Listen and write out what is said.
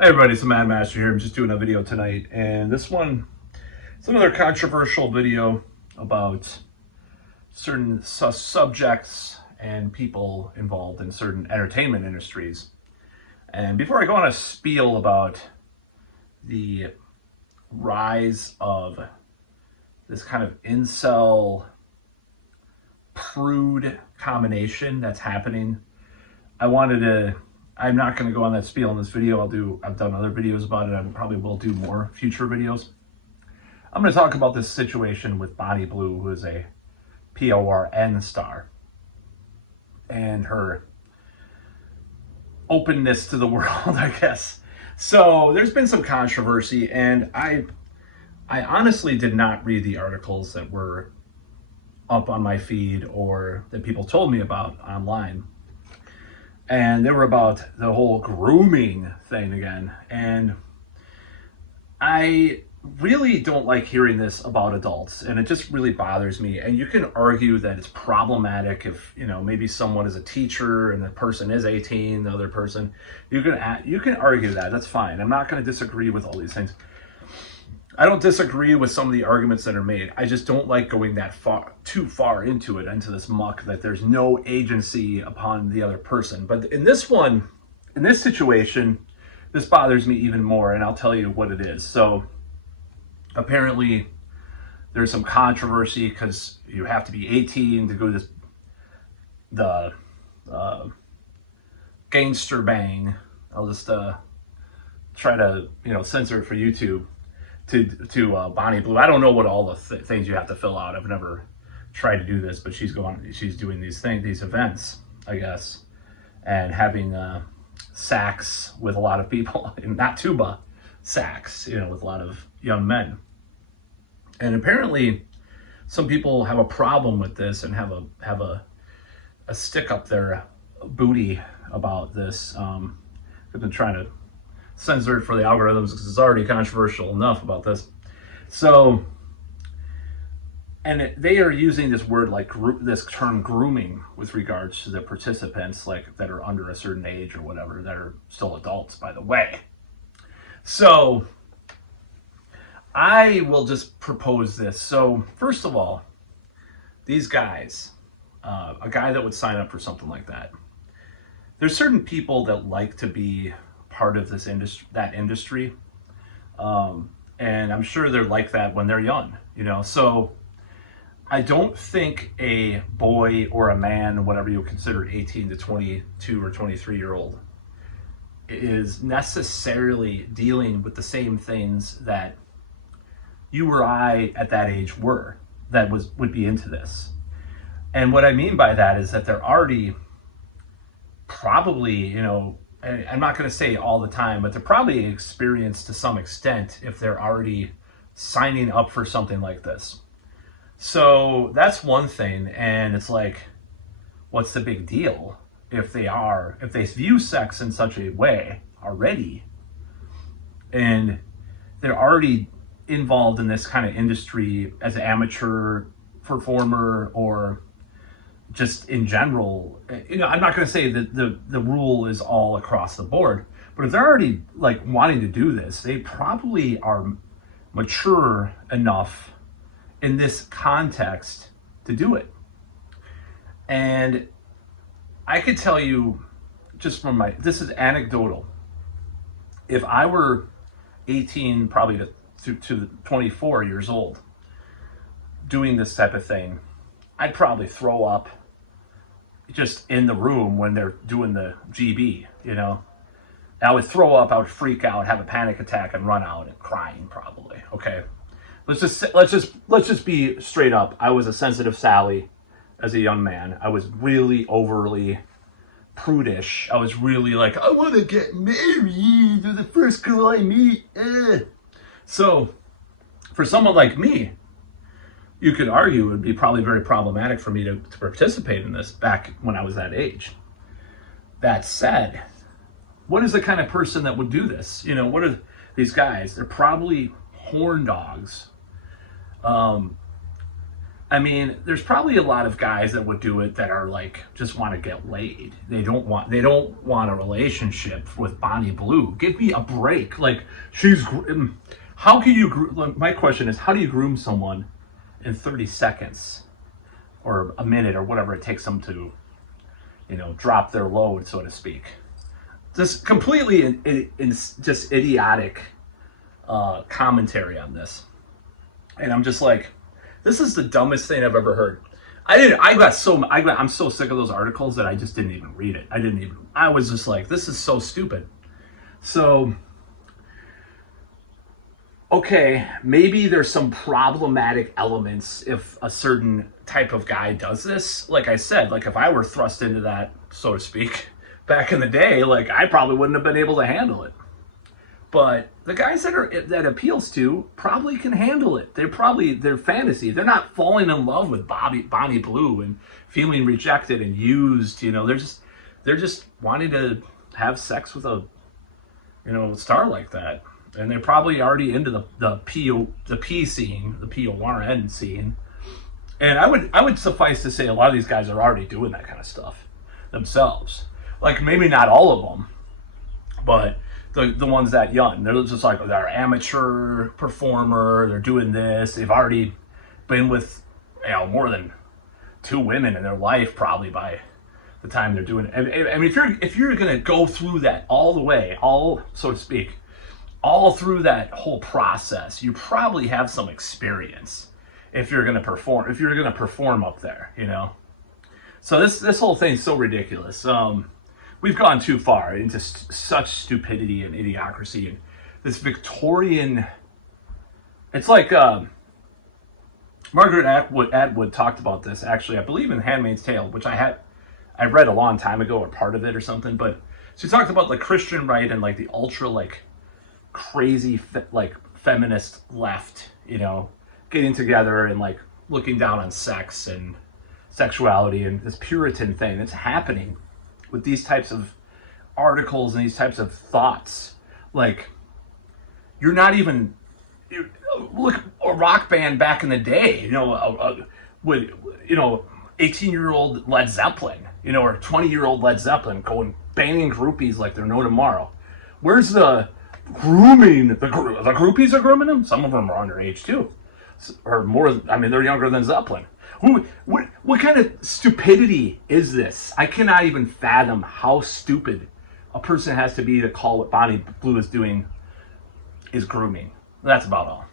Hey everybody, it's MadMaster here. I'm just doing a video tonight, and this one is another controversial video about certain subjects and people involved in certain entertainment industries. And before I go on a spiel about the rise of this kind of incel prude combination that's happening, I'm not going to go on that spiel in this video. I've done other videos about it. I probably will do more future videos. I'm going to talk about this situation with Bonnie Blue, who is a PORN star, and her openness to the world, I guess. So there's been some controversy, and I honestly did not read the articles that were up on my feed or that people told me about online. And they were about the whole grooming thing again. And I really don't like hearing this about adults, and it just really bothers me. And you can argue that it's problematic if, maybe someone is a teacher and the person is 18, the other person, you can argue that. That's fine. I'm not going to disagree with all these things. I don't disagree with some of the arguments that are made. I just don't like going too far into this muck that there's no agency upon the other person. But in this situation, this bothers me even more, and I'll tell you what it is. So apparently there's some controversy because you have to be 18 to go to the gangster bang. I'll just try to censor it for YouTube. To Bonnie Blue. I don't know what all the things you have to fill out. I've never tried to do this, but she's doing these events, I guess, and having sex with a lot of people, and not tuba sex, with a lot of young men. And apparently, some people have a problem with this and have a stick up their booty about this. They've been trying to censor it for the algorithms because it's already controversial enough about this. So, and they are using this word this term grooming with regards to the participants that are under a certain age or whatever, that are still adults, by the way. So I will just propose this. So first of all, these guys, a guy that would sign up for something like that, there's certain people that like to be part of that industry, and I'm sure they're like that when they're young, so I don't think a boy or a man, whatever you consider 18 to 22 or 23-year-old, is necessarily dealing with the same things that you or I at that age would be into this. And what I mean by that is that they're already probably, I'm not going to say all the time, but they're probably experienced to some extent if they're already signing up for something like this. So that's one thing. And it's like, what's the big deal if they view sex in such a way already, and they're already involved in this kind of industry as an amateur performer or just in general. I'm not going to say that the rule is all across the board, but if they're already wanting to do this, they probably are mature enough in this context to do it. And I could tell you just from this is anecdotal. If I were 18, probably to 24 years old, doing this type of thing, I'd probably throw up just in the room when they're doing the GB, I would throw up, I would freak out, have a panic attack, and run out and crying probably. Okay, let's just be straight up. I was a sensitive Sally as a young man. I was really overly prudish. I was really I want to get married. You're the first girl I meet. So for someone like me, you could argue it would be probably very problematic for me to participate in this back when I was that age. That said, what is the kind of person that would do this? What are these guys? They're probably horn dogs. I mean, there's probably a lot of guys that would do it that are like just want to get laid. They don't want a relationship with Bonnie Blue. Give me a break. Like how can you? My question is, how do you groom someone in 30 seconds or a minute or whatever it takes them to, drop their load, so to speak? Just completely in just idiotic commentary on this, and I'm just like, this is the dumbest thing I've ever heard. I'm so sick of those articles that I just didn't even read it. I was just like, this is so stupid. So, okay, maybe there's some problematic elements if a certain type of guy does this. Like I said, like if I were thrust into that, so to speak, back in the day, like I probably wouldn't have been able to handle it. But the guys that appeals to probably can handle it. Their fantasy. They're not falling in love with Bonnie Blue and feeling rejected and used. They're just wanting to have sex with a star like that. And they're probably already into the P scene, the PORN scene. And I would suffice to say a lot of these guys are already doing that kind of stuff themselves. Like maybe not all of them, but the ones that young, they're just like, they're amateur performer, they're doing this, they've already been with more than 2 women in their life probably by the time they're doing it. I mean, if you're gonna go through that all the way, so to speak, all through that whole process, you probably have some experience if you're gonna perform up there, So this whole thing's so ridiculous. We've gone too far into such stupidity and idiocracy and this Victorian. It's like Margaret Atwood talked about this, actually, I believe in *Handmaid's Tale*, which I read a long time ago, or part of it or something. But she talked about like Christian right and like the ultra like crazy like feminist left, getting together and like looking down on sex and sexuality and this Puritan thing that's happening with these types of articles and these types of thoughts. Like, you're not even, look, a rock band back in the day, with 18-year-old Led Zeppelin, or 20-year-old Led Zeppelin going banging groupies like they're no tomorrow. Where's the grooming? The groupies are grooming them? Some of them are underage too. Or more, I mean, they're younger than Zeppelin. What kind of stupidity is this? I cannot even fathom how stupid a person has to be to call what Bonnie Blue is doing is grooming. That's about all.